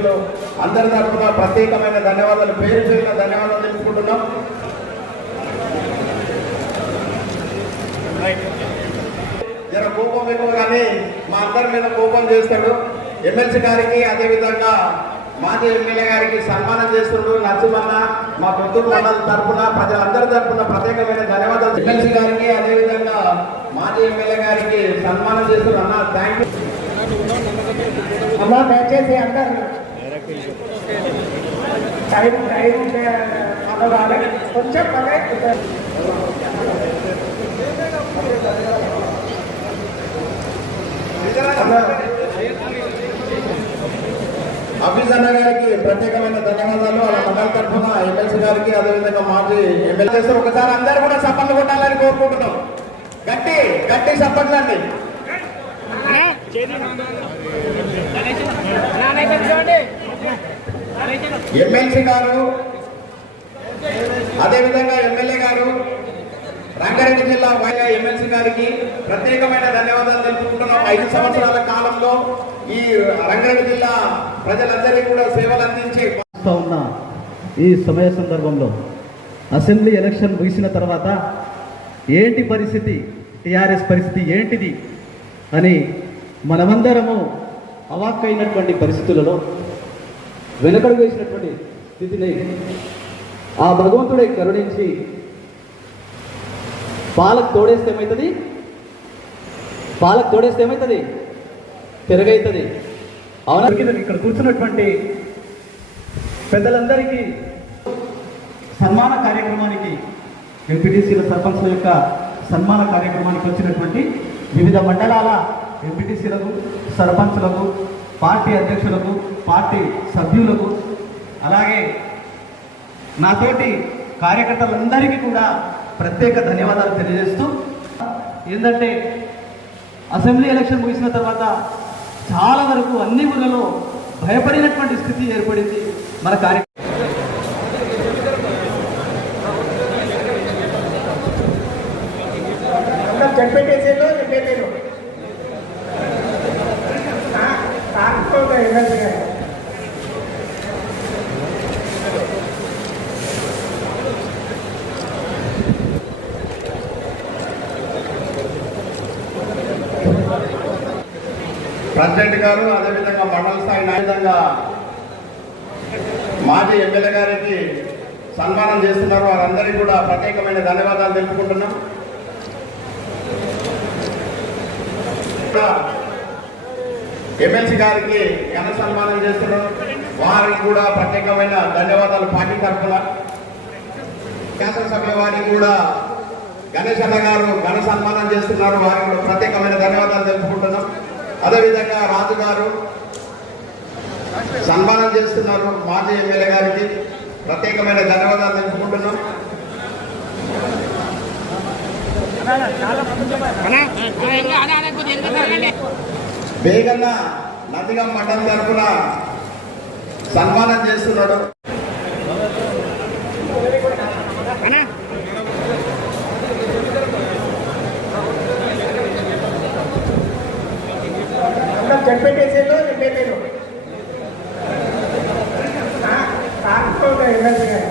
X అందరి తరఫున ప్రత్యేకమైన ధన్యవాదాలు పేరు పేరున ధన్యవాదాలు తెలుపుకుంటున్నాం. జర కోపం ఎక్కువ కానీ మా అందరి మీద కోపం చేస్తాడు. ఎమ్మెల్సీ గారికి అదేవిధంగా మాజీ ఎమ్మెల్యే గారికి సన్మానం చేస్తుండు. నరసింహన్న మా పొద్దుకు మండల తరఫున ప్రజలందరి తరఫున ప్రత్యేకమైన ధన్యవాదాలు. ఎమ్మెల్సీ గారికి అదేవిధంగా మాజీ ఎమ్మెల్యే గారికి సన్మానం చేస్తున్నారు అన్న థ్యాంక్ యూ అమ్మా దయచేసి అందరు కొంచెం పదే అన్న గారికి ప్రత్యేకమైన ధన్యవాదాలు. అలా మండల తరఫున ఎమ్మెల్సీ గారికి అదేవిధంగా మాజీ ఎమ్మెల్యే ఒకసారి అందరూ కూడా సప్పట్లు కొట్టాలని కోరుకుంటున్నాం. గట్టి గట్టి సప్పట్లు అండి. చూడండి. ఎమ్మెల్సీ గారు అదేవిధంగా ఎమ్మెల్యే గారు రంగారెడ్డి జిల్లా వైగా ఎమ్మెల్సీ గారికి ప్రత్యేకమైన ధన్యవాదాలు తెలుపుకుంటున్నాం. ఐదు సంవత్సరాల కాలంలో ఈ రంగారెడ్డి జిల్లా ప్రజలందరికీ కూడా సేవలు అందించి ఉన్న ఈ సమయ సందర్భంలో అసెంబ్లీ ఎలక్షన్ ముగిసిన తర్వాత ఏంటి పరిస్థితి టీఆర్ఎస్ పరిస్థితి ఏంటిది అని మనమందరము అవాక్కైనటువంటి పరిస్థితులలో వెనకడుగు వేసినటువంటి స్థితిని ఆ భగవంతుడే కరుణించి పాలకు తోడేస్తే ఏమవుతుంది పాలకు తోడేస్తే ఏమవుతుంది పెరుగైతుంది అవునా? ఇక్కడ కూర్చున్నటువంటి పెద్దలందరికీ సన్మాన కార్యక్రమానికి ఎంపీటీసీల సర్పంచ్ల యొక్క సన్మాన కార్యక్రమానికి వచ్చినటువంటి వివిధ మండలాల ఎంపీటీసీలకు సర్పంచ్లకు పార్టీ అధ్యక్షులకు పార్టీ సభ్యులకు అలాగే నాతోటి కార్యకర్తలందరికీ కూడా ప్రత్యేక ధన్యవాదాలు తెలియజేస్తూ ఏంటంటే అసెంబ్లీ ఎలక్షన్ ముగిసిన తర్వాత చాలా వరకు అన్ని ఊళ్ళలో భయపడినటువంటి స్థితి ఏర్పడింది మన కార్యక్రమం అందరు చెప్పేటేసేలో చెప్పేటేరు కాకపోతే ఎమ్మెల్సీ గారు ప్రెసిడెంట్ గారు అదేవిధంగా మండల స్థాయి నాయకంగా మాజీ ఎమ్మెల్యే గారికి సన్మానం చేస్తున్నారు. వారందరికీ కూడా ప్రత్యేకమైన ధన్యవాదాలు తెలుపుకుంటున్నాం. ఎమ్మెల్సీ గారికి ఘన సన్మానం చేస్తున్నారు వారికి కూడా ప్రత్యేకమైన ధన్యవాదాలు పార్టీ తరఫున. శాసనసభ వారికి కూడా గణేష్ అన్న గారు ఘన సన్మానం చేస్తున్నారు. వారికి ప్రత్యేకమైన ధన్యవాదాలు తెలుపుకుంటున్నాం. అదేవిధంగా రాజు గారు సన్మానం చేస్తున్నారు మాజీ ఎమ్మెల్యే గారికి. ప్రత్యేకమైన ధన్యవాదాలు తెలుపుకుంటున్నాం. వేగన్న నదిగా మండలం తరఫున సన్మానం చేస్తున్నాడు చెప్పేసేదో చెప్పేటేసేలో గారు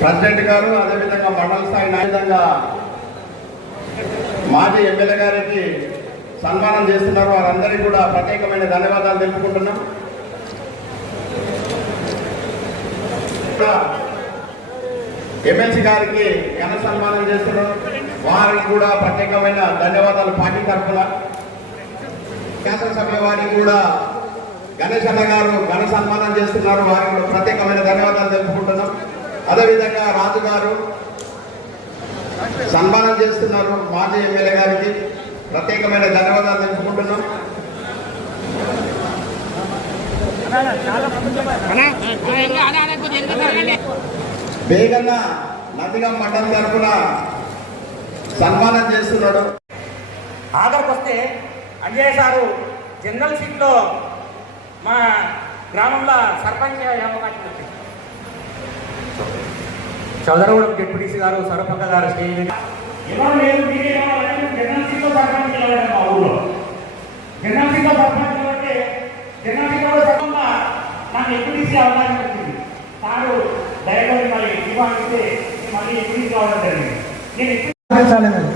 ప్రెసిడెంట్ గారు అదేవిధంగా మండల స్థాయి నాయకంగా మాజీ ఎమ్మెల్యే గారికి సన్మానం చేస్తున్నారు. వారందరికీ కూడా ప్రత్యేకమైన ధన్యవాదాలు తెలుపుకుంటున్నాం. ఇంకా ఎమ్మెల్సీ గారికి ఘన సన్మానం చేస్తున్నాం. వారికి కూడా ప్రత్యేకమైన ధన్యవాదాలు పార్టీ తరఫున. శాసనసభ వారికి కూడా గణేష్ అన్న గారు ఘన సన్మానం చేస్తున్నారు. వారికి కూడా ప్రత్యేకమైన ధన్యవాదాలు తెలుపుకుంటున్నాం. అదేవిధంగా రాజు గారు సన్మానం చేస్తున్నారు. మాజీ ఎమ్మెల్యే గారికి ప్రత్యేకమైన ధన్యవాదాలు తెలుపుకుంటున్నాం. వేగన్న నందిగా మండలం తరఫున సన్మానం చేస్తున్నాడు. ఆఖరికి వస్తే అంజయ్య సారు జనరల్ సీట్లో మా గ్రామంలో సర్పంచ్ అయ్యే అవకాశం వచ్చింది చౌదరగూడెం డిప్యూటీసీ గారు సరపక్క గారు స్టేజ్ ఎవరు లేదు మీరే జనరల్ సీట్లో సర్పంచ్ నిలబడ్డాం మా ఊళ్ళో జనరల్ సీట్లో సర్పంచ్ నిలబడితే జనరల్ నాకు అవకాశం వచ్చింది తాను మళ్ళీ ఇవ్వాలంటే మళ్ళీ జరిగింది నేను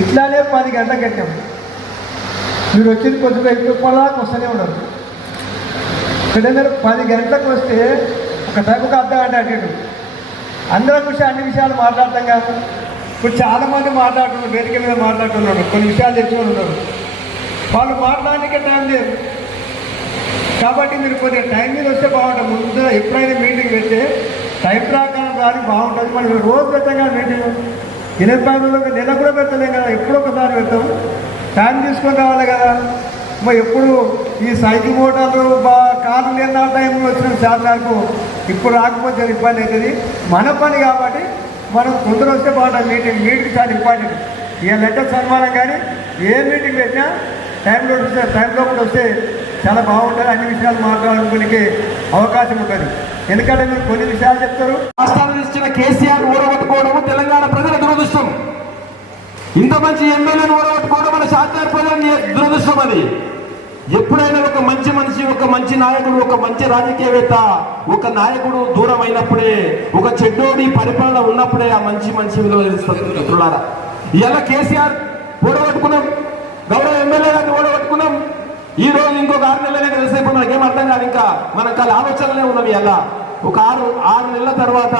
ఇట్లానే పది గంటలు కట్టాం మీరు వచ్చింది కొద్దిగా ఇటు పొలాలకు వస్తూనే ఉన్నారు. ఇక్కడ మీరు పది గంటలకు వస్తే ఒక టైంకి అర్ధ గంట అడ్డాడు అందరం కూర్చొని అన్ని విషయాలు మాట్లాడతాం కాదు. ఇప్పుడు చాలామంది మాట్లాడుతున్నారు వేదిక మీద మాట్లాడుతున్నారు కొన్ని విషయాలు తెచ్చుకొని ఉన్నారు. వాళ్ళు మాట్లాడడానికి టైం లేదు. కాబట్టి మీరు కొద్దిగా టైం మీద వస్తే బాగుంటుంది. ముందు ఎప్పుడైనా మీటింగ్ పెడితే టైం ప్రకారం కానీ బాగుంటుంది. మనం రోజు పెట్టాం కదా మీటింగ్ ఎనిమిది పనులు నెల కూడా పెట్టలేం కదా. ఎప్పుడో ఒకసారి పెడతాం. టైం తీసుకొని రావాలి కదా. మరి ఎప్పుడు ఈ సైకిల్ మోటార్లు బా కార్లు లేని టైంలో వచ్చిన చార్లకు ఇప్పుడు రాకపోతే ఇబ్బంది అవుతుంది. మన పని కాబట్టి మనం తొందర వస్తే బాగుంటుంది. మీటింగ్ మీటింగ్ చాలా ఇంపార్టెంట్ ఇక లెటర్ సన్మానం కానీ ఏ మీటింగ్ పెట్టినా టైంలో వస్తే టైంలో కూడా వస్తే చాలా బాగుంటుంది అన్ని విషయాలు మాట్లాడుకోనికి అవకాశం ఉంటుంది. ఎందుకంటే మీరు కొన్ని విషయాలు చెప్తారు. రాష్ట్రాన్ని ఇచ్చిన కేసీఆర్ ఊరగొట్టుకోవడం తెలంగాణ ప్రజల దురదృష్టం. ఇంత మంచి ఎమ్మెల్యేను ఊరగొట్టుకోవడం మన శాసన ప్రజల దురదృష్టం అది. ఎప్పుడైనా ఒక మంచి మనిషి ఒక మంచి నాయకుడు ఒక మంచి రాజకీయవేత్త ఒక నాయకుడు దూరం అయినప్పుడే ఒక చెడ్డోడి పరిపాలన ఉన్నప్పుడే ఆ మంచి మంచి విలువ తెలుస్తుంది మిత్రులారా. ఇలా కేసీఆర్ ఓడగొట్టుకున్నాం గౌరవ ఎమ్మెల్యే గారిని ఓడగొట్టుకున్నాం ఈ రోజు ఇంకొక ఆరు నెలలే తెలిసే ఇప్పుడు మనకేం అర్థం కాదు ఇంకా. మనకు కళ ఆలోచనలే ఉన్నవి అలా. ఒక ఆరు ఆరు నెలల తర్వాత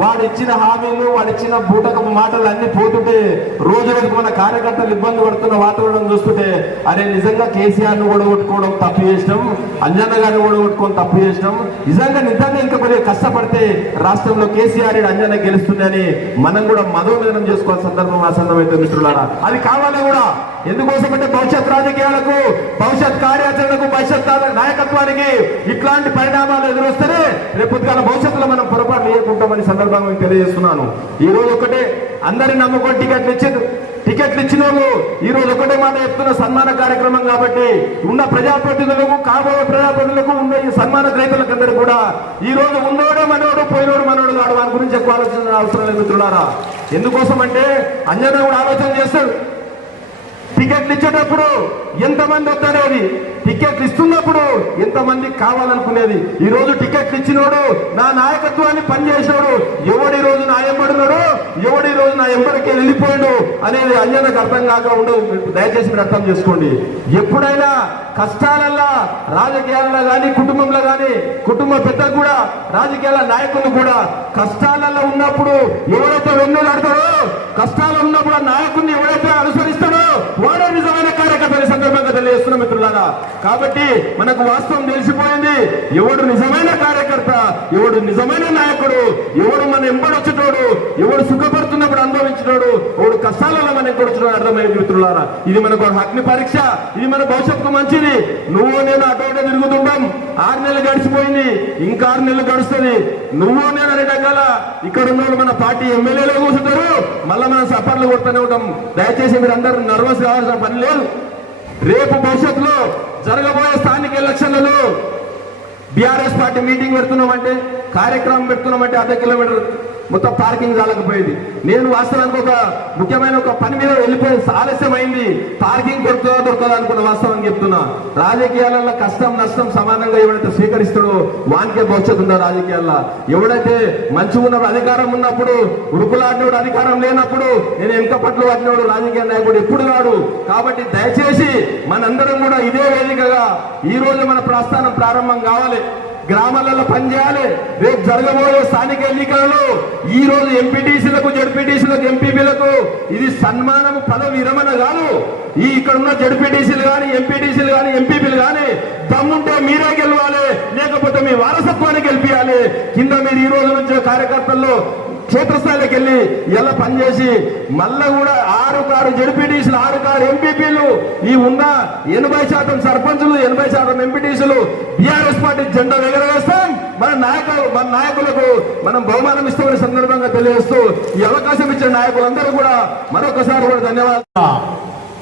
వాడు ఇచ్చిన హామీలు వాడు ఇచ్చిన బూటకపు మాటలు అన్ని పోతుంటే రోజు రోజుకు మన కార్యకర్తలు ఇబ్బంది పడుతున్న వాతావరణం చూస్తుంటే అరే నిజంగా కేసీఆర్ను ఓడగొట్టుకోవడం తప్పు చేసినాం అంజన్న గారిని ఓడగొట్టుకోవడం తప్పు చేసినాం. నిజంగా నిజంగా ఇంకా కొద్దిగా కష్టపడితే రాష్ట్రంలో కేసీఆర్ అంజన్న గెలుస్తుందని మనం కూడా మధోమేదనం చేసుకోవాల్సిన సందర్భం ఆసన్నమైతే మిత్రులారా. అది కావాలి కూడా. ఎందుకోసం అంటే భవిష్యత్ రాజకీయాలకు భవిష్యత్ కార్యాచరణకు భవిష్యత్ నాయకత్వానికి ఇట్లాంటి పరిణామాలు ఎదురొస్తేనే రేపొద్దుగాల భవిష్యత్తులో మనం పొరపాటు చేయకుంటామని సందర్భంగా మీకు తెలియజేస్తున్నాను. ఈ రోజు ఒకటే అందరి నమ్ముకొని టికెట్లు ఇచ్చింది. టికెట్లు ఇచ్చిన వాళ్ళు ఈ రోజు ఒకటే మాట చెప్తున్న సన్మాన కార్యక్రమం కాబట్టి ఉన్న ప్రజాప్రతినిధులకు కాబోయే ప్రజాప్రతినిధులకు ఉన్న ఈ సన్మాన గ్రహీతలకందరూ కూడా ఈ రోజు ఉన్నోడు మనోడు పోయినోడు మనోడు కాడు వారి గురించి ఎక్కువ ఆలోచన అవసరం లేదు మిత్రులారా. ఎందుకోసం అంటే అంజనా కూడా ఆలోచన చేస్తాడు. టికెట్లు ఇచ్చేటప్పుడు ఎంతమంది వద్దనేది? టికెట్లు ఇస్తున్నప్పుడు ఎంతమంది కావాలనుకునేది? ఈ రోజు టికెట్లు ఇచ్చినోడు నా నాయకత్వాన్ని పనిచేసినోడు ఎవడి రోజు నా ఎంబడున్నాడు ఎవడి రోజు నా ఎంబడికి వెళ్ళిపోయాడు అనేది అయ్యనకు అర్థం కాక ఉండదు. దయచేసి మీరు అర్థం చేసుకోండి. ఎప్పుడైనా కష్టాలల్లా రాజకీయాల్లో కానీ కుటుంబంలో కానీ కుటుంబ పెద్ద కూడా రాజకీయాల నాయకులు కూడా కష్టాలలో ఉన్నప్పుడు ఎవరైతే వెన్నులాడతారో కష్టాలు ఉన్నప్పుడు నాయకుడిని ఎవరైతే అనుసరిస్తారు వాడే నిజమైన కార్యకర్తల సందర్భంగా తెలియజేస్తున్న మిత్రులారా కాబట్టి మనకు వాస్తవం తెలిసిపోయింది. ఎవడు నిజమైన కార్యకర్త ఎవడు నిజమైన నాయకుడు ఎవడు మన ఎంబడొచ్చేటోడు ఎవడు సుఖపడుతు అనుభవించినోడు వాడు కష్టాలలో మనం కొడుచున్నాడు అర్థమైంది మిత్రులారా. ఇది మనకు అగ్ని పరీక్ష. ఇది మన భవిష్యత్తుకు మంచిది. నువ్వు నేను అటు ఇటు తిరుగుతుంటాం. ఆరు నెలలు గడిచిపోయింది. ఇంకా ఆరు నెలలు గడుస్తుంది. నువ్వు నేను అనే రకాల ఇక్కడ ఉన్న మన పార్టీ ఎమ్మెల్యేలో కూర్చుంటారు. మళ్ళీ మనం సఫర్లు కొడుతూనే ఉంటాం. దయచేసి మీరు అందరూ నర్వస్ కావాల్సిన పని లేదు. రేపు భవిష్యత్తులో జరగబోయే స్థానిక ఎలక్షన్లలో బీఆర్ఎస్ పార్టీ మీటింగ్ పెడుతున్నామంటే కార్యక్రమం పెడుతున్నామంటే అర్ధ కిలోమీటర్ మొత్తం పార్కింగ్ చాలకపోయింది నేను వాస్తవానికి ఒక ముఖ్యమైన ఒక పని మీద వెళ్ళిపోయి ఆలస్యం అయింది పార్కింగ్ దొరుకుతుందో దొరకదు అనుకున్న వాస్తవం చెప్తున్నా. రాజకీయాలలో కష్టం నష్టం సమానంగా ఎవడైతే స్వీకరిస్తాడో వానికే భవిష్యత్తు ఉందో రాజకీయాల్లో? ఎవడైతే మంచిగా ఉన్న అధికారం ఉన్నప్పుడు ఉరుకులాడినోడు అధికారం లేనప్పుడు నేను ఎంక పట్లు వాడినోడు రాజకీయ నాయకుడు ఎప్పుడు రాడు? కాబట్టి దయచేసి మనందరం కూడా ఇదే వేదికగా ఈ రోజు మన ప్రస్థానం ప్రారంభం కావాలి. గ్రామాలలో పనిచేయాలి రేపు జరగబోయే స్థానిక ఎన్నికలలో ఈ రోజు ఎంపీటీసీలకు జడ్పీటీసీలకు ఎంపీపీలకు ఇది సన్మానం పదవి విరమణ కాదు. ఈ ఇక్కడ ఉన్న జడ్పీటీసీలు కానీ ఎంపీటీసీలు కానీ ఎంపీపీలు కానీ దమ్ముంటే మీరే గెలవాలి. లేకపోతే మీ వారసత్వాన్ని గెలిపించాలి కింద మీరు ఈ రోజు నుంచి కార్యకర్తల్లో క్షేత్రస్థాయిలోకి వెళ్ళి ఎలా పనిచేసి మళ్ళా కూడా ఆరు కారు జడ్పీటీసీలు ఆరు కారు ఎంపీపీలు ఈ ఉన్న ఎనభై శాతం సర్పంచులు ఎనభై శాతం ఎంపీటీసీలు బీఆర్ఎస్ పార్టీ జెండా ఎగరవేస్తాం మన నాయకులు మన నాయకులకు మనం బహుమానం ఇస్తామని సందర్భంగా తెలియజేస్తూ ఈ అవకాశం ఇచ్చిన నాయకులందరూ కూడా మరొకసారి కూడా ధన్యవాదాలు.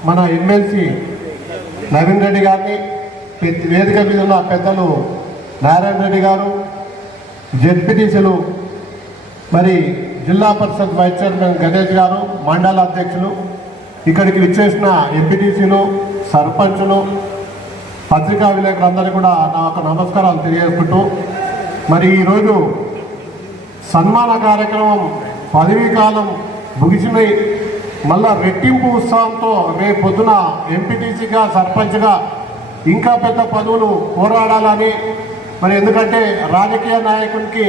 మన ఎమ్మెల్సీ నవీన్ రెడ్డి గారిని వేదిక మీద ఉన్న పెద్దలు నారాయణ రెడ్డి గారు జెడ్పీటీసీలు మరి జిల్లా పరిషత్ వైస్ చైర్మన్ గణేష్ గారు మండల అధ్యక్షులు ఇక్కడికి విచ్చేసిన ఎంపీటీసీలు సర్పంచులు పత్రికా విలేకరులందరూ కూడా నా యొక్క నమస్కారాలు తెలియజేసుకుంటూ మరి ఈరోజు సన్మాన కార్యక్రమం పదవీ కాలం ముగిసినై మళ్ళా రెట్టింపు ఉత్సాహంతో రేపు పొద్దున ఎంపీటీసీగా సర్పంచ్గా ఇంకా పెద్ద పదవులు పోరాడాలని మరి ఎందుకంటే రాజకీయ నాయకునికి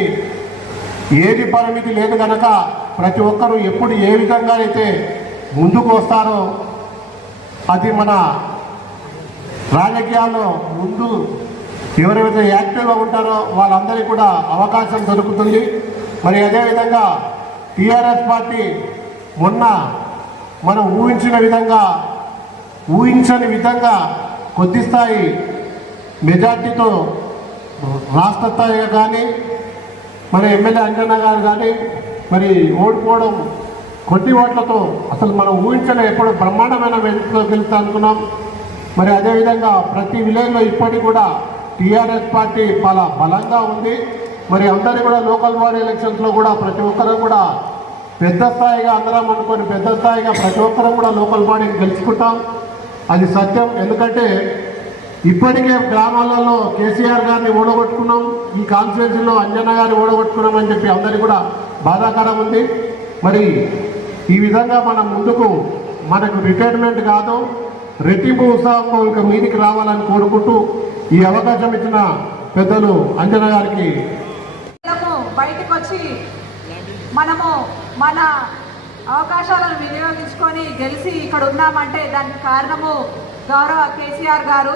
ఏది పరిమితి లేదు కనుక ప్రతి ఒక్కరూ ఎప్పుడు ఏ విధంగా అయితే ముందుకు వస్తారో అది మన రాజకీయాల్లో ముందు ఎవరెవరైతే యాక్టివ్గా ఉంటారో వాళ్ళందరికీ కూడా అవకాశం దొరుకుతుంది. మరి అదేవిధంగా టీఆర్ఎస్ పార్టీ మొన్న మనం ఊహించిన విధంగా ఊహించని విధంగా కొద్ది స్థాయి మెజార్టీతో రాష్ట్ర స్థాయిగా కానీ మరి ఎమ్మెల్యే అంజన్న గారు కానీ మరి ఓడిపోవడం కొద్ది ఓట్లతో అసలు మనం ఊహించలే ఎప్పుడు బ్రహ్మాండమైన వెళ్తూ గెలుస్తా అనుకున్నాం. మరి అదేవిధంగా ప్రతి విలేజ్లో ఇప్పటికి కూడా టీఆర్ఎస్ పార్టీ చాలా బలంగా ఉంది. మరి అందరూ కూడా లోకల్ బాడీ ఎలక్షన్స్లో కూడా ప్రతి ఒక్కరూ కూడా పెద్ద స్థాయిగా అందరం అనుకొని పెద్ద స్థాయిగా ప్రతి ఒక్కరూ కూడా లోకల్ బాడీని గెలుచుకుంటాం. అది సత్యం. ఎందుకంటే ఇప్పటికే గ్రామాలలో కేసీఆర్ గారిని ఓడగొట్టుకున్నాం ఈ కాన్స్టిట్యున్సీలో అంజన్న గారిని ఓడగొట్టుకున్నాం అని చెప్పి అందరికీ కూడా బాధాకరం ఉంది. మరి ఈ విధంగా మనం ముందుకు మనకు రిటైర్మెంట్ కాదు రెట్టింపు ఉత్సాహం ఇంకా మీదికి రావాలని కోరుకుంటూ ఈ అవకాశం ఇచ్చిన పెద్దలు అంజన గారికి మనము బయటకు వచ్చి మనము మన అవకాశాలను వినియోగించుకొని గెలిచి ఇక్కడ ఉన్నామంటే దానికి కారణము గౌరవ కేసీఆర్ గారు.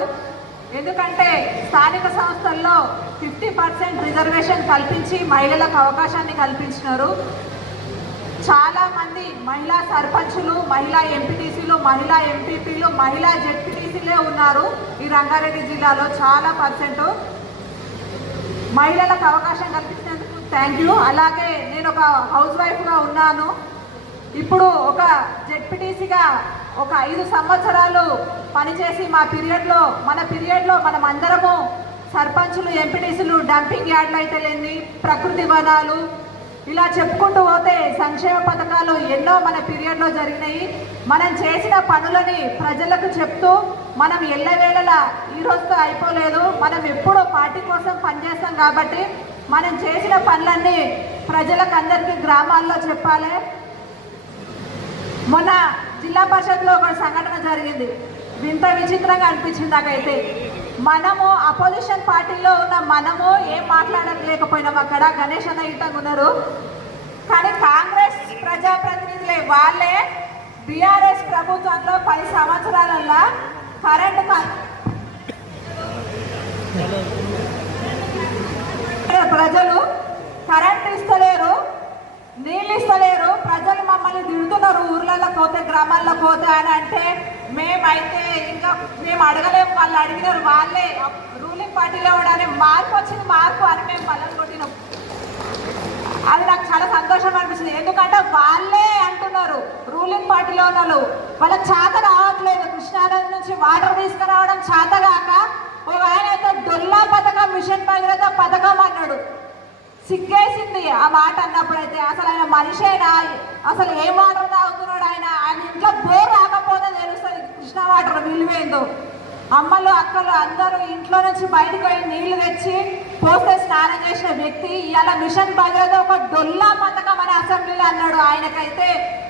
ఎందుకంటే స్థానిక సంస్థల్లో ఫిఫ్టీ పర్సెంట్ రిజర్వేషన్ కల్పించి మహిళలకు అవకాశాన్ని కల్పించినారు. చాలామంది మహిళా సర్పంచులు మహిళా ఎంపీటీసీలు మహిళా ఎంపీపీలు మహిళా జెడ్పీటీసీలే ఉన్నారు ఈ రంగారెడ్డి జిల్లాలో చాలా పర్సెంట్. మహిళలకు అవకాశం కల్పించినందుకు థ్యాంక్ యూ అలాగే నేను ఒక హౌస్ వైఫ్గా ఉన్నాను. ఇప్పుడు ఒక జెడ్పీటీసీగా ఒక ఐదు సంవత్సరాలు పనిచేసి మా పీరియడ్లో మన పీరియడ్లో మనం అందరము సర్పంచులు ఎంపీటీసీలు డంపింగ్ యార్డ్లు అయితే లేని ప్రకృతి వనాలు. ఇలా చెప్పుకుంటూ పోతే సంక్షేమ పథకాలు ఎన్నో మన పీరియడ్లో జరిగినాయి. మనం చేసిన పనులని ప్రజలకు చెప్తూ మనం ఎల్లవేళలా ఈ రోజుతో అయిపోలేదు. మనం ఎప్పుడో పార్టీ కోసం పనిచేస్తాం కాబట్టి మనం చేసిన పనులన్నీ ప్రజలకు అందరికీ గ్రామాల్లో చెప్పాలి. మొన్న జిల్లా పరిషత్లో ఒక సంఘటన జరిగింది. వింత విచిత్రంగా అనిపించింది నాకైతే. మనము అపోజిషన్ పార్టీలో ఉన్న మనము ఏం మాట్లాడలేకపోయినాం అక్కడ. గణేష్ అన్న ఇట్టంగా ఉన్నారు కానీ కాంగ్రెస్ ప్రజాప్రతినిధులే వాళ్ళే బీఆర్ఎస్ ప్రభుత్వంలో పది సంవత్సరాలల్లా కరెంటు ప్రజలు కరెంట్ ఇస్తలేరు. నీళ్ళు ఇస్తలేరు ప్రజలు మమ్మల్ని తిడుతున్నారు. ఊర్లలో పోతే గ్రామాల్లో పోతే అని అంటే మేమైతే ఇంకా మేము అడగలేము. వాళ్ళు అడిగినారు. వాళ్ళే రూలింగ్ పార్టీలో కూడా మార్పు వచ్చింది. మార్పు అని మేము పల్లెలు కొట్టినాం. అది నాకు చాలా సంతోషం అనిపించింది ఎందుకంటే వాళ్ళే అంటున్నారు. రూలింగ్ పార్టీలో ఉన్న వాళ్ళకి చేత రావట్లేదు. కృష్ణానది నుంచి వాటర్ తీసుకురావడం చేత కాక ఒక ఆయన అయితే డొల్లా పథకం మిషన్ భగీరథ పథకం అన్నాడు. సిగ్గేసింది. ఆ మాట అన్నప్పుడైతే అసలు ఆయన మనిషేనా అసలు ఏ వాటర్ తాగుతున్నాడు ఆయన? ఆయన ఇంట్లో బోర్ రాకపోతే తెలుస్తుంది. కృష్ణ వాటర్ విలువేందో అమ్మలు అక్కలు అందరూ ఇంట్లో నుంచి బయటకు పోయి నీళ్ళు తెచ్చి పోస్తే స్నానం చేసిన వ్యక్తి ఇవాళ మిషన్ భగీరథ ఒక డొల్లా పథకం అని అసెంబ్లీలో అన్నాడు. ఆయనకైతే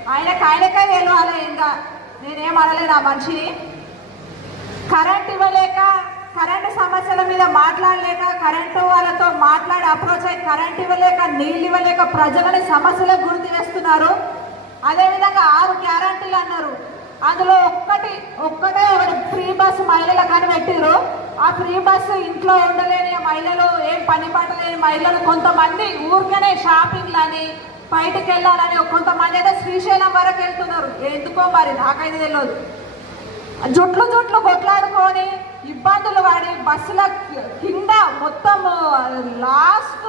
ఆయనకు ఆయనకే తెలియాలి ఇంకా. నేనేం అనలేను ఆ మనిషిని. కరెంట్ ఇవ్వలేక కరెంటు సమస్యల మీద మాట్లాడలేక కరెంటు వాళ్ళతో మాట్లాడి అప్రోచ్ అయ్యి కరెంట్ ఇవ్వలేక నీళ్ళు ఇవ్వలేక ప్రజలని సమస్యలకు గుర్తు చేస్తున్నారు అదేవిధంగా ఆరు గ్యారంటీలు అన్నారు. అందులో ఒక్కటి ఒక్కటే ఒకటి ఫ్రీ బస్సు మహిళలకు అని ఆ ఫ్రీ బస్సు ఇంట్లో ఉండలేని మహిళలు ఏం పని పాట లేని మహిళలు కొంతమంది ఊరికనే షాపింగ్లు అని బయటకు వెళ్ళాలని కొంతమంది అయితే శ్రీశైలం వరకు వెళ్తున్నారు. ఎందుకో మరి నాకైతే తెలియదు జుట్లు జుట్లు కొట్లాడుకొని ఇబ్బందులు పడి బస్సుల కింద మొత్తం లాస్ట్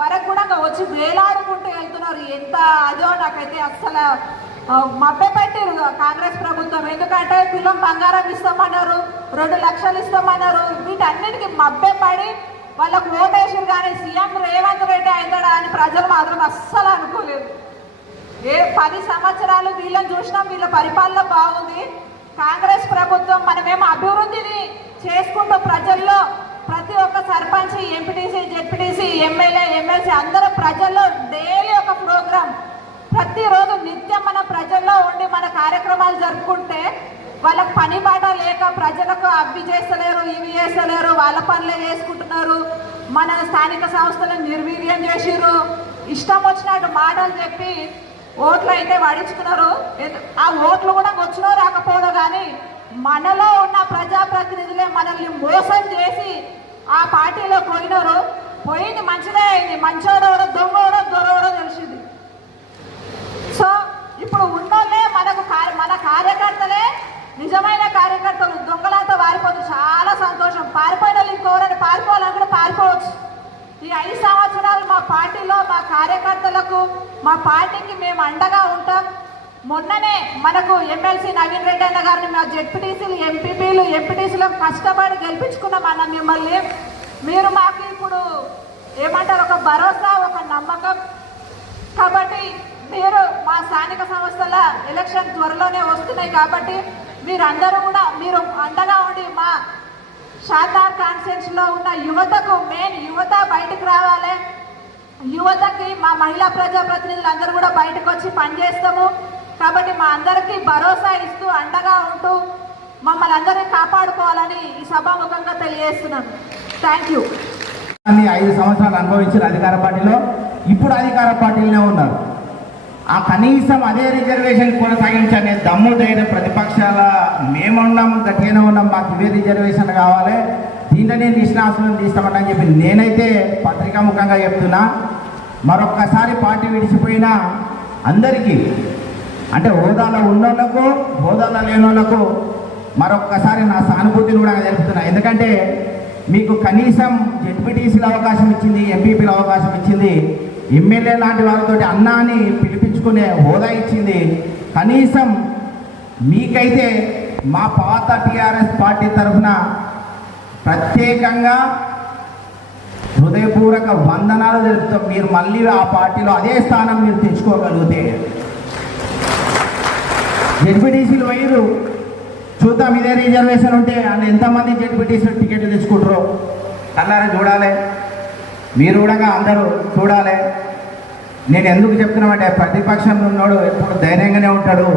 వరకు కూడా వచ్చి వేలాడుకుంటూ వెళ్తున్నారు. ఎంత అదో నాకైతే అస్సలు మభ్య పెట్టారు కాంగ్రెస్ ప్రభుత్వం. ఎందుకంటే పిల్లం బంగారం ఇస్తామన్నారు రెండు లక్షలు ఇస్తామన్నారు. వీటన్నిటికీ మబ్బే పడి వాళ్ళకు ఓటేసారు కానీ సీఎం రేవంత్ రెడ్డి అవుతాడా అని ప్రజలు మాత్రం అస్సలు అనుకోలేదు. ఏ పది సంవత్సరాలు వీళ్ళని చూసినా వీళ్ళ పరిపాలన బాగుంది. కాంగ్రెస్ ప్రభుత్వం మనమేమో అభివృద్ధిని చేసుకుంటూ ప్రజల్లో ప్రతి ఒక్క sarpanch MPTC ZPTC MLA MLC అందరూ ప్రజల్లో డైలీ ఒక ప్రోగ్రాం. ప్రతిరోజు నిత్యం మన ప్రజల్లో ఉండి మన కార్యక్రమాలు జరుపుకుంటే వాళ్ళకి పని బాట లేక ప్రజలకు అవి చేస్తలేరు ఇవి చేస్తలేరు వాళ్ళ పనులే చేసుకుంటున్నారు. మన స్థానిక సంస్థలను నిర్వీర్యం చేసిర్రు. ఇష్టం వచ్చినట్టు మాటలు చెప్పి ఓట్లు అయితే పడించుకున్నారు ఆ ఓట్లు కూడా వచ్చినో రాకపోదో కానీ మనలో ఉన్న ప్రజాప్రతినిధులే మనల్ని మోసం చేసి ఆ పార్టీలో పోయినారు. పోయింది మంచిదే అయింది. మంచోడోడో దొంగోడో దొరవడో తెలిసింది. సో ఇప్పుడు ఉన్నోళ్ళే మనకు కార్య- మన కార్యకర్తలే నిజమైన కార్యకర్తలు దొంగలంతా వారిపోతుంది చాలా సంతోషం. పారిపోయిన వాళ్ళు ఇంకోరని కూడా పారిపోవచ్చు. ఈ ఐదు సంవత్సరాలు మా పార్టీలో మా కార్యకర్తలకు మా పార్టీకి మేము అండగా ఉంటాం. మొన్ననే మనకు ఎమ్మెల్సీ నవీన్ రెడ్డి అన్న గారిని మా జెడ్పీటీసీలు ఎంపీపీలు ఎంపీటీసీలు కష్టపడి గెలిపించుకున్నాం అన్న మిమ్మల్ని మీరు మాకు ఇప్పుడు ఏమంటారు ఒక భరోసా ఒక నమ్మకం. కాబట్టి మీరు మా స్థానిక సంస్థల ఎలక్షన్ త్వరలోనే వస్తున్నాయి కాబట్టి మీరందరూ కూడా మీరు అండగా ఉండి మా షాదార్ కాన్ఫరెన్స్లో ఉన్న యువతకు మెయిన్ యువత బయటకు రావాలి. యువతకి మా మహిళా ప్రజాప్రతినిధులు అందరూ కూడా బయటకు వచ్చి పనిచేస్తాము కాబట్టి మా అందరికీ భరోసా ఇస్తూ అండగా ఉంటూ మమ్మల్ని అందరినీ కాపాడుకోవాలని ఈ సభాముఖంగా తెలియజేస్తున్నాను. థ్యాంక్ యూ ఐదు సంవత్సరాలు అనుభవించిన అధికార పార్టీలో. ఇప్పుడు అధికార పార్టీలోనే ఉన్నారు. ఆ కనీసం అదే రిజర్వేషన్ కొనసాగించనే దమ్ము ధైర్యం ప్రతిపక్షాల మేమున్నాం గట్టిగానే ఉన్నాం మాకు ఇవే రిజర్వేషన్ కావాలి. దీంట్లోనే నిష్ణాసనం తీస్తామని చెప్పి నేనైతే పత్రికా ముఖంగా చెప్తున్నా. మరొక్కసారి పార్టీ విడిచిపోయినా అందరికీ అంటే హోదాలో ఉన్నోళ్ళకు హోదాలో లేనోళ్ళకు మరొక్కసారి నా సానుభూతిని కూడా తెలుపుతున్నా. ఎందుకంటే మీకు కనీసం జడ్పీటీసీలో అవకాశం ఇచ్చింది ఎంపీపీలో అవకాశం ఇచ్చింది ఎమ్మెల్యే లాంటి వాళ్ళతోటి అన్నా అని పిలిపించుకునే హోదా ఇచ్చింది. కనీసం మీకైతే మా పాత టీఆర్ఎస్ పార్టీ తరఫున ప్రత్యేకంగా హృదయపూర్వక వందనాలు తెలుపుతాం. మీరు మళ్ళీ ఆ పార్టీలో అదే స్థానం మీరు తెచ్చుకోగలిగితే. జడ్పీటీసీలు వైరు చూద్దాం ఇదే రిజర్వేషన్ ఉంటే అందులో ఎంతమంది జడ్పీటీసీలు టికెట్లు తెచ్చుకుంటారో. కల్లారా చూడాలి. మీరు కూడా అందరూ చూడాలి. నేను ఎందుకు చెప్తున్నామంటే ప్రతిపక్షంలో ఉన్నాడు ఎప్పుడు ధైర్యంగానే ఉంటాడు.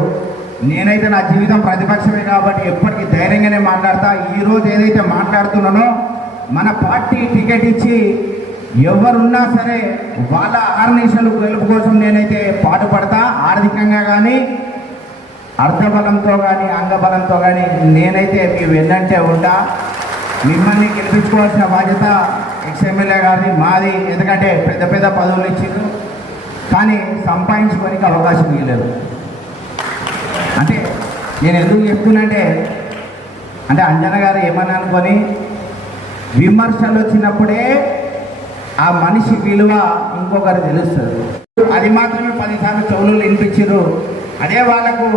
నేనైతే నా జీవితం ప్రతిపక్షమే కాబట్టి ఎప్పటికీ ధైర్యంగానే మాట్లాడతా. ఈరోజు ఏదైతే మాట్లాడుతున్నానో మన పార్టీ టికెట్ ఇచ్చి ఎవరున్నా సరే వాళ్ళ ఆర్నేషన్లు గెలుపు కోసం నేనైతే పాటుపడతా. ఆర్థికంగా కానీ అర్థబలంతో కానీ అంగబలంతో కానీ నేనైతే మీ వెన్నంటే ఉంటా. మిమ్మల్ని గెలిపించుకోవాల్సిన బాధ్యత ఎక్స్ఎమ్మెల్యే కానీ మాది. ఎందుకంటే పెద్ద పెద్ద పదవులు ఇచ్చిండ్రు. కానీ సంపాదించుకోనికి అవకాశం ఇవ్వలేదు అంటే నేను ఎందుకు చెప్తున్నంటే అంటే అంజన గారు ఏమని అనుకొని విమర్శలు వచ్చినప్పుడే ఆ మనిషి విలువ ఇంకొకరు తెలుస్తుంది. అది మాత్రమే పదిసార్లు చెవులు వినిపించారు అదే వాళ్ళకు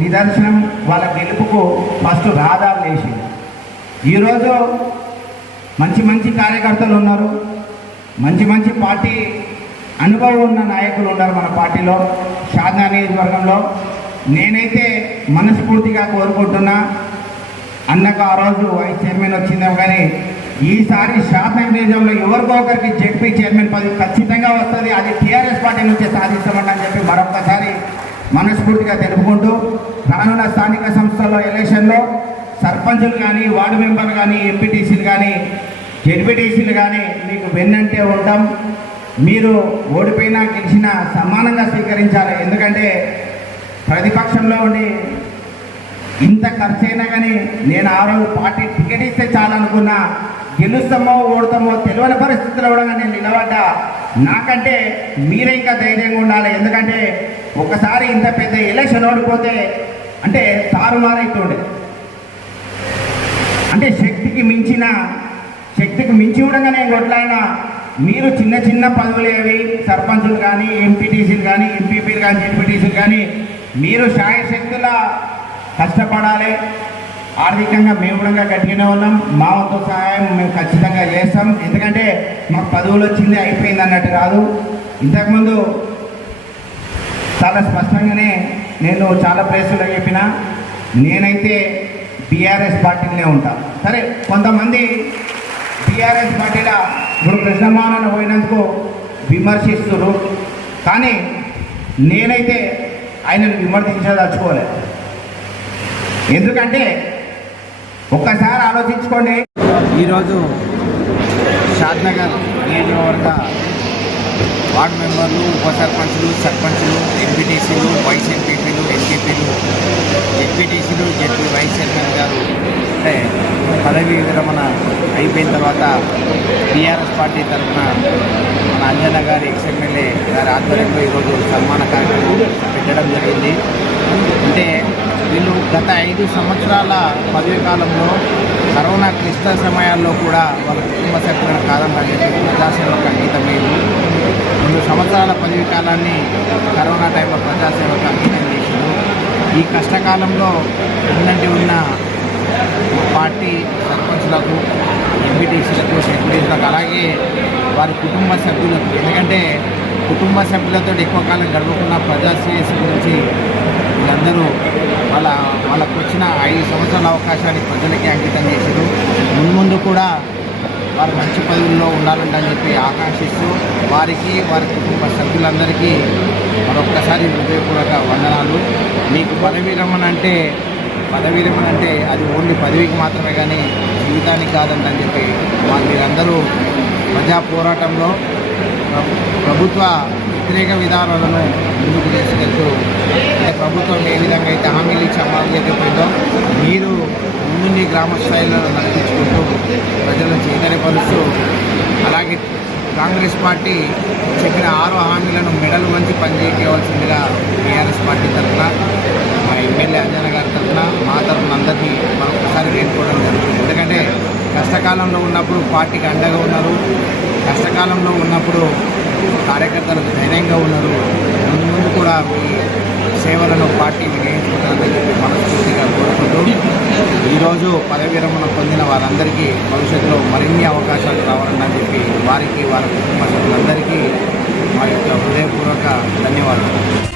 నిదర్శనం వాళ్ళ గెలుపుకు ఫస్ట్ రాధాలు లేచింది. ఈరోజు మంచి మంచి కార్యకర్తలు ఉన్నారు. మంచి మంచి పార్టీ అనుభవం ఉన్న నాయకులు ఉన్నారు మన పార్టీలో షాద్నా నియోజకవర్గంలో. నేనైతే మనస్ఫూర్తిగా కోరుకుంటున్నా అన్నకు ఆ రోజు వైస్ చైర్మన్ వచ్చిందేమో కానీ ఈసారి షాద్నా నియోజకంలో ఎవరికో ఒకరికి జెడ్పీ చైర్మన్ పది ఖచ్చితంగా వస్తుంది అది టీఆర్ఎస్ పార్టీ నుంచే సాధిస్తామని అని చెప్పి మరొకసారి మనస్ఫూర్తిగా తెలుపుకుంటూ రానున్న స్థానిక సంస్థల ఎలక్షన్లో సర్పంచులు కానీ వార్డు మెంబర్లు కానీ ఎంపీటీసీలు కానీ జెడ్పీటీసీలు కానీ మీకు వెన్నంటే ఉంటాం. మీరు ఓడిపోయినా గెలిచినా సమానంగా స్వీకరించాలి. ఎందుకంటే ప్రతిపక్షంలో ఉండి ఇంత ఖర్చైనా కానీ నేను ఆ రోజు పార్టీ టికెట్ ఇస్తే చాలనుకున్నా గెలుస్తామో ఓడతామో తెలియని పరిస్థితుల్లో కూడా నేను నిలబడ్డా. నాకంటే మీరే ఇంకా ధైర్యంగా ఉండాలి. ఎందుకంటే ఒకసారి ఇంత పెద్ద ఎలక్షన్ ఓడిపోతే అంటే తారుమారైతుండే. అంటే శక్తికి మించిన శక్తికి మించి కూడా నేను కొట్లాడినా. మీరు చిన్న చిన్న పదవులు ఏవి? సర్పంచులు కానీ ఎంపీటీసీలు కానీ ఎంపీపీలు కానీ జెడ్పీటీసీలు కానీ మీరు శాయశక్తుల కష్టపడాలి. ఆర్థికంగా మేము కూడా గట్టిగానే ఉన్నాం. మా వంతు సహాయం మేము ఖచ్చితంగా చేస్తాం. ఎందుకంటే మాకు పదవులు వచ్చింది అయిపోయింది అన్నట్టు కాదు. ఇంతకుముందు చాలా స్పష్టంగానే నేను చాలా ప్లేసుల్లో చెప్పిన నేనైతే బీఆర్ఎస్ పార్టీలోనే ఉంటా. సరే కొంతమంది టీఆర్ఎస్ పార్టీలో ఇప్పుడు కృష్ణమానను పోయినందుకు విమర్శిస్తున్నారు కానీ నేనైతే ఆయనను విమర్శించదలుచుకోలేదు. ఎందుకంటే ఒక్కసారి ఆలోచించుకోండి. ఈరోజు షాద్నగర్ నియోజకవర్గ వార్డు మెంబర్లు ఉప సర్పంచ్లు సర్పంచ్లు ఎంపీటీసీలు వైస్ ఎంపీపీలు ఎస్పీపీలు ఎంపీటీసీలు జడ్పీ వైస్ చైర్మన్ గారు అంటే పదవీ విరమణ అయిపోయిన తర్వాత టీఆర్ఎస్ పార్టీ తరఫున మన అంజన గారి ఎక్స్ఎమ్మెల్యే గారి ఆధ్వర్యంలో ఈరోజు సన్మాన కార్యక్రమం పెట్టడం జరిగింది. అంటే వీళ్ళు గత ఐదు సంవత్సరాల పదవీ కాలంలో కరోనా క్లిష్ట సమయాల్లో కూడా వాళ్ళ కుటుంబ సభ్యులను కాదని చెప్పి ప్రజాసేవకు అంకితమైంది రెండు సంవత్సరాల పదవీ కాలాన్ని కరోనా టైంలో ప్రజాసేవకు అంకితం చేసింది ఈ కష్టకాలంలో ఉన్నంటి ఉన్న పార్టీ సర్పంచ్లకు ఎంపీటీసీలకు సెక్రటరీలకు అలాగే వారి కుటుంబ సభ్యులకు. ఎందుకంటే కుటుంబ సభ్యులతో ఎక్కువ కాలం గడపకుండా ప్రజాశ్రేయస్సు గురించి వీళ్ళందరూ వాళ్ళ వాళ్ళకు వచ్చిన ఐదు సంవత్సరాల అవకాశాన్ని ప్రజలకి అంకితం చేశారు. ముందు కూడా వారు మంచి పదవుల్లో ఉండాలని చెప్పి ఆకాంక్షిస్తూ వారికి వారి కుటుంబ సభ్యులందరికీ మరొక్కసారి హృదయపూర్వక వందనాలు. మీకు పదవీ రమణ అంటే పదవి విరమణ అంటే అది ఓన్లీ పదవికి మాత్రమే కానీ జీవితానికి కాదని చెప్పి వాళ్ళు మీరందరూ ప్రజా పోరాటంలో ప్రభుత్వ వ్యతిరేక విధానాలను ముందుకు తీసుకెళ్తూ అంటే ప్రభుత్వం ఏ విధంగా అయితే హామీలు ఇచ్చి అమలు చేయకపోయిందో మీరు ముందుని గ్రామ స్థాయిలో నడిపించుకుంటూ ప్రజలను చైతన్యపరుస్తూ అలాగే కాంగ్రెస్ పార్టీ చెప్పిన ఆరు హామీలను మెడలు వంచి పనిచేయవలసిందిగా టీఆర్ఎస్ పార్టీ తరఫున మా ఎమ్మెల్యే అంజన గారి తరఫున మా తరఫున అందరినీ మరొకసారి వేడుకోవడం జరుగుతుంది ఎందుకంటే కష్టకాలంలో ఉన్నప్పుడు పార్టీకి అండగా ఉన్నారు. కష్టకాలంలో ఉన్నప్పుడు కార్యకర్తలు ధైర్యంగా ఉన్నారు. ముందు ముందు కూడా మీ సేవలను పార్టీ వినియోగించుకుంటారని చెప్పి మనస్ఫూర్తిగా కోరుకుంటూ ఈరోజు పదవి విరమణ పొందిన వారందరికీ భవిష్యత్తులో మరిన్ని అవకాశాలు రావాలని చెప్పి వారికి వారి కుటుంబ సభ్యులందరికీ మా యొక్క హృదయపూర్వక ధన్యవాదాలు.